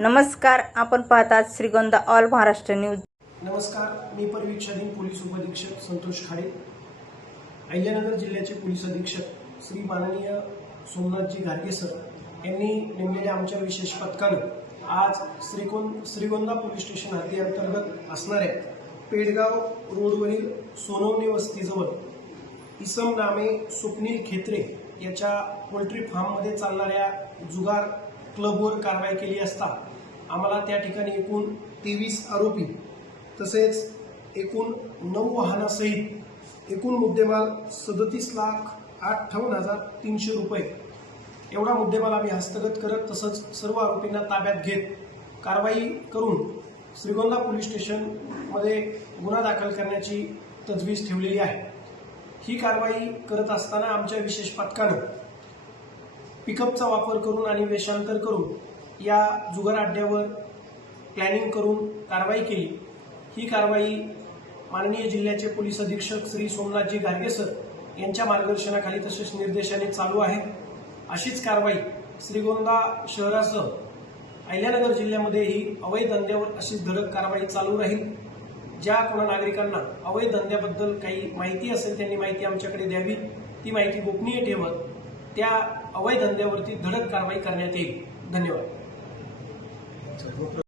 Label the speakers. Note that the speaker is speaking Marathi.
Speaker 1: नमस्कार आपण पाहतात श्रीगोंदा ऑल महाराष्ट्र न्यूज
Speaker 2: नमस्कार मी परवीक्षाधीन पोलीस उपअधीक्षक संतोष खाडे अहिल्यानगर जिल्ह्याचे पोलीस अधीक्षक श्री माननीय सोमनाथजी गार्गे सर यांनी नेमलेल्या आमच्या विशेष पथकानं आज श्रीकोन श्रीगोंदा पोलीस स्टेशन हद्दी अंतर्गत असणाऱ्या पेडगाव रोडवरील सोनवणे वस्तीजवळ इसम नामे स्वप्नील खेत्रे याच्या पोल्ट्री फार्ममध्ये चालणाऱ्या जुगार क्लबवर कारवाई केली असता आम्हाला त्या ठिकाणी एकूण तेवीस आरोपी तसेच एकूण नऊ वाहनासहित एकूण मुद्देमाल सदतीस लाख अठ्ठावन्न हजार तीनशे रुपये एवढा मुद्देमाल आम्ही हस्तगत करत तसंच सर्व आरोपींना ताब्यात घेत कारवाई करून श्रीगोंदा पोलीस स्टेशनमध्ये गुन्हा दाखल करण्याची तजवीज ठेवलेली आहे ही कारवाई करत असताना आमच्या विशेष पथकानं पिकअपचा वापर करून आणि वेषांतर करून या जुगार अड्ड्यावर प्लॅनिंग करून कारवाई केली ही कारवाई माननीय जिल्ह्याचे पोलीस अधीक्षक श्री सोमनाथजी गार्गेसर यांच्या मार्गदर्शनाखाली तसेच निर्देशाने चालू आहे अशीच कारवाई श्रीगोंदा शहरासह अहिल्यानगर जिल्ह्यामध्येही अवैध धंद्यावर अशीच धडक कारवाई चालू राहील ज्या कोणा नागरिकांना अवैध धंद्याबद्दल काही माहिती असेल त्यांनी माहिती आमच्याकडे द्यावी ती माहिती गोपनीय ठेवत त्या अवैध धंद्यावरती धडक कारवाई करण्यात येईल धन्यवाद